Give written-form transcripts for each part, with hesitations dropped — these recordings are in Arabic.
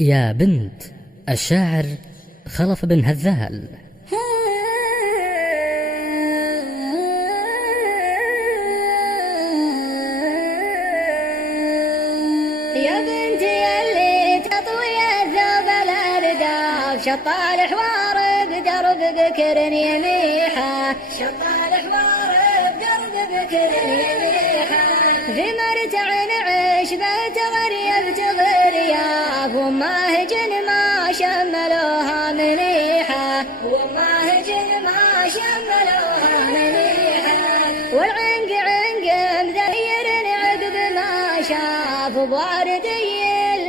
يا بنت الشاعر خلف بن هذال. يا بنتي اللي تطوي الثوب الأرداف شطال حوار بدرب بكر يميحه، شطال حوار بدرب بكر يميحه، في مرتع عشبة تغريب تغرياف وما هجن ما شملوها منيحه، وما هجن ما شملوها منيحه، والعنق عنق مذير عقب ما شاف بواردي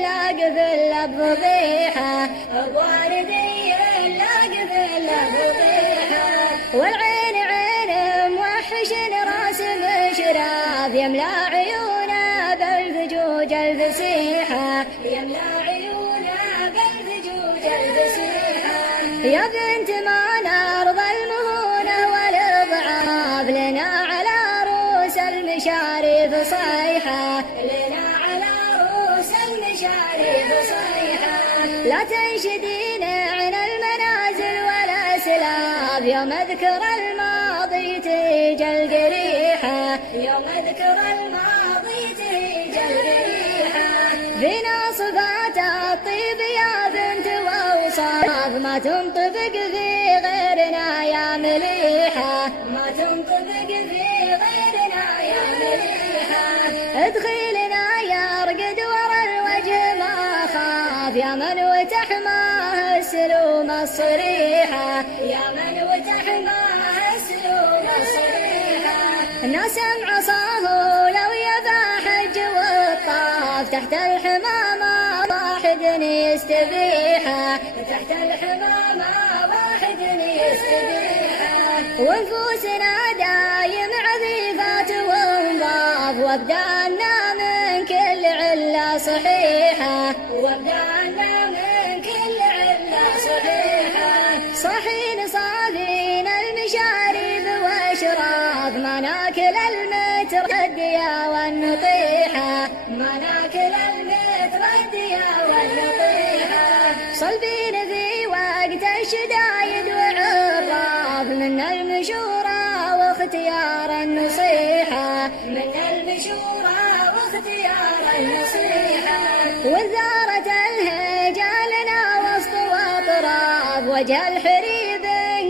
لاقف الفضيحه، بواردي لاقف الفضيحه، والعين عين موحش راسم شراف يملا عيونه بالفجوج الفسيحه، يملا عيونه بالفجوج الفسيحه، يا بنت ما نرضى المهونه والاضعاف لنا على روس المشاريف صيحه، لنا على روس المشاريف صيحه، لا تنشدين عن المنازل ولا سلاف يوم اذكر الماضي تيجي القريحه، يوم اذكر الماضي تيجي القريحه، فينا صفات الطيب يا بنت واوصاف ما تنطبق في غيرنا يا مليحه، ما تنطبق في غيرنا يا مليحه، ادخلنا يرقد ورا الوجه ما خاف يا من وتحماه السلوم الصريحه، يا من وتحماه السلوم الصريحه، نسم عصاه لو يبا حج والطاف تحت الحمامه واحد يستبيحه، تحت الحمامه واحد يستبيحه، ونفوسنا دايم عفيفات ونضاف وابدالنا من كل عله صحيحه، وابدالنا من كل عله صحيحه، صحين صافين المشاريب واشراف ما ناكل المترديه والنطيحه، ما ناكل المترديه والنطيحه، صلبين في وقت الشدايد وعراف من المشوره واختيار النصيحه، من المشوره واختيار النصيحه، وزارة الهجالنا وسط واطراف وجه الحريب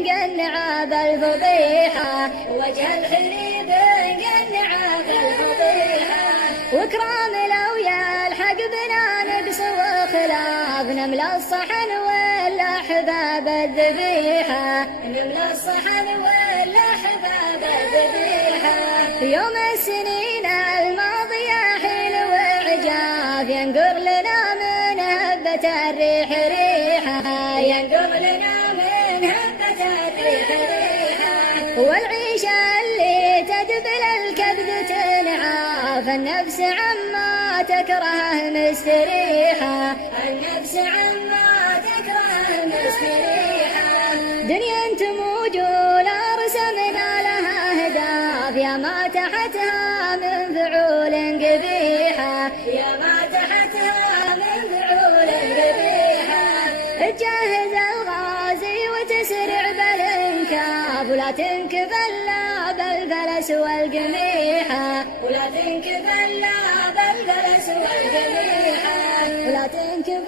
قنع بالفضيحه، وجه الحريب قنع بالفضيحه، وكرام لو يلحق بنا نقص وخلاف نملا الصحن ولا حباب الذبيحه، نملا الصحن ولا حباب الذبيحه، يوم السنين الماضيه حيل وعجاف ينقر لنا من هبه الريح ريحه، ينقر لنا من هبه الريح ريحه، والعيشه اللي تدبل الكبد تنعاف النفس عما تكرهه مستريحه، النفس عما تكرهه مستريحه، دنيا تموج ولا رسمنا لها اهداف يا ما تحتها من فعول قبيحه، يا ما تحتها من فعول قبيحه، تجهز الغازي وتسرع بالانكاف ولا تنكب الا بالفلس والقميحه، ولا تنكب الا بالفلس والقميحه، ولا تنكب